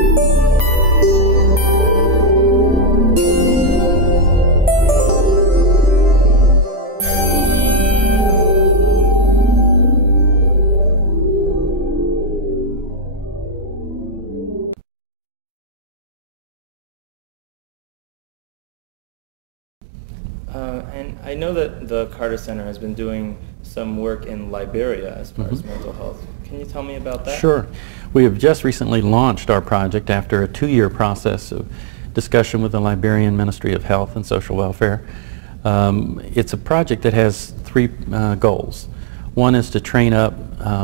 And I know that the Carter Center has been doing some work in Liberia as far as mental health. Can you tell me about that? Sure. We have just recently launched our project after a 2-year process of discussion with the Liberian Ministry of Health and Social Welfare. It's a project that has 3 goals. One is to train up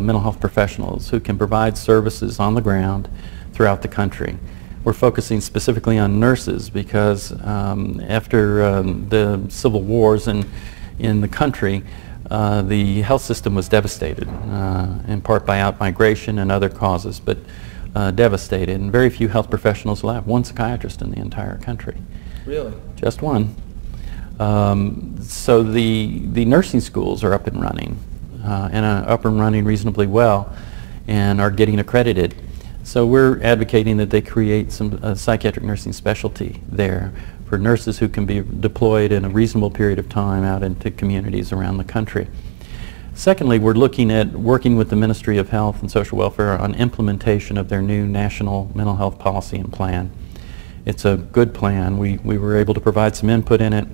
mental health professionals who can provide services on the ground throughout the country. We're focusing specifically on nurses because after the civil wars in the country, the health system was devastated, in part by out-migration and other causes, but devastated, and very few health professionals left. One psychiatrist in the entire country. Really? Just one. So the nursing schools are up and running, and up and running reasonably well, and are getting accredited. So we're advocating that they create some psychiatric nursing specialty there for nurses who can be deployed in a reasonable period of time out into communities around the country. Secondly, we're looking at working with the Ministry of Health and Social Welfare on implementation of their new national mental health policy and plan. It's a good plan. We were able to provide some input in it.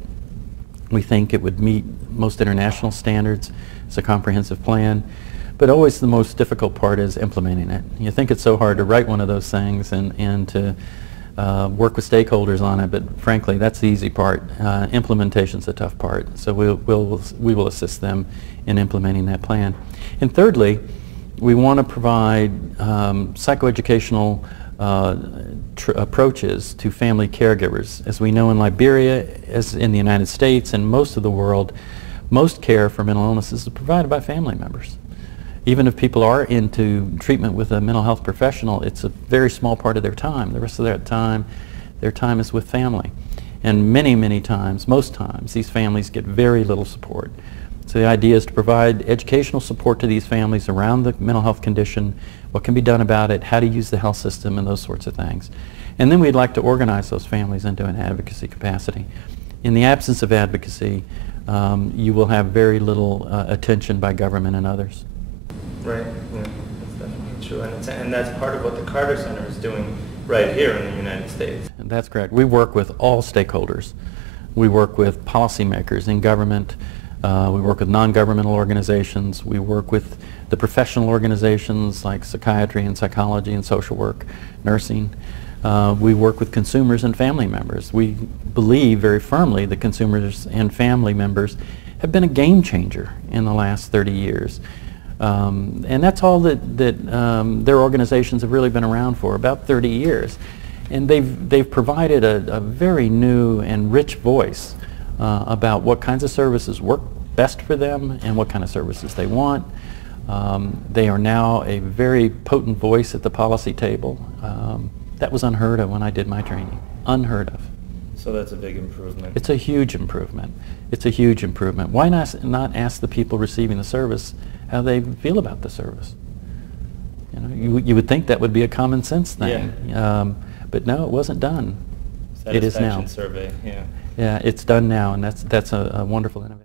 We think it would meet most international standards. It's a comprehensive plan. But always the most difficult part is implementing it. You think it's so hard to write one of those things and to work with stakeholders on it, but frankly, that's the easy part. Implementation's the tough part. So we will assist them in implementing that plan. And thirdly, we want to provide psychoeducational approaches to family caregivers. As we know in Liberia, as in the United States and most of the world, most care for mental illnesses is provided by family members. Even if people are into treatment with a mental health professional, it's a very small part of their time. The rest of their time is with family. And many, many times, most times, these families get very little support. So the idea is to provide educational support to these families around the mental health condition, what can be done about it, how to use the health system, and those sorts of things. And then we'd like to organize those families into an advocacy capacity. In the absence of advocacy, you will have very little attention by government and others. Right, yeah, that's definitely true. And that's part of what the Carter Center is doing right here in the United States. That's correct. We work with all stakeholders. We work with policymakers in government. We work with non-governmental organizations. We work with the professional organizations like psychiatry and psychology and social work, nursing. We work with consumers and family members. We believe very firmly that consumers and family members have been a game changer in the last 30 years. And that's all that their organizations have really been around for, about 30 years. And they've provided a very new and rich voice about what kinds of services work best for them and what kind of services they want. They are now a very potent voice at the policy table. That was unheard of when I did my training. Unheard of. So that's a big improvement. It's a huge improvement. It's a huge improvement. Why not ask the people receiving the service how they feel about the service? You know, you would think that would be a common sense thing. Yeah. But no, it wasn't done. It is now. Satisfaction survey, yeah. Yeah, it's done now, and that's a wonderful innovation.